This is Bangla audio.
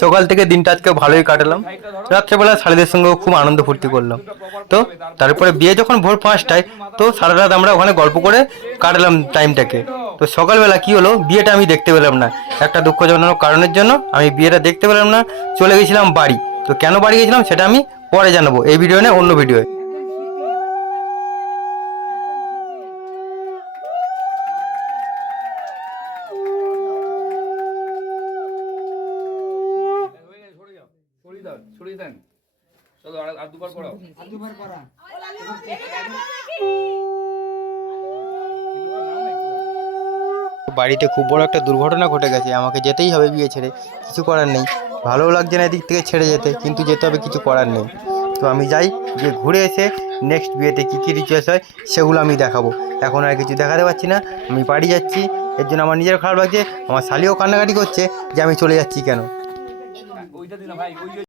সকাল থেকে দিনটা আজকে ভালোই কাটালাম। রাত্রেবেলা শালিদের সঙ্গেও খুব আনন্দ ফুর্তি করলাম। তো তারপরে বিয়ে যখন ভোর 5টায়, তো সারা রাত আমরা ওখানে গল্প করে কাটালাম টাইমটাকে। তো সকালবেলা কি হলো, বিয়েটা আমি দেখতে পেলাম না। একটা দুঃখজনক কারণের জন্য আমি বিয়েটা দেখতে পেলাম না, চলে গেছিলাম বাড়ি। তো কেন বাড়ি গেছিলাম সেটা আমি পরে জানাবো, এই ভিডিও না অন্য ভিডিও। বাড়িতে খুব বড় একটা দুর্ঘটনা ঘটে গেছে, আমাকে যেতেই হবে বিয়ে ছেড়ে, কিছু করার নেই। ভালোও লাগছে না এদিক থেকে ছেড়ে যেতে, কিন্তু যেতে হবে, কিছু করার নেই। তো আমি যাই, গিয়ে ঘুরে এসে নেক্সট বিয়েতে কী কী রিচুয়ালস হয় সেগুলো আমি দেখাবো। এখন আর কিছু দেখাতে পারছি না, আমি বাড়ি যাচ্ছি। এর জন্য আমার নিজের খারাপ লাগছে, আমার শালিও কান্নাকাটি করছে যে আমি চলে যাচ্ছি কেন।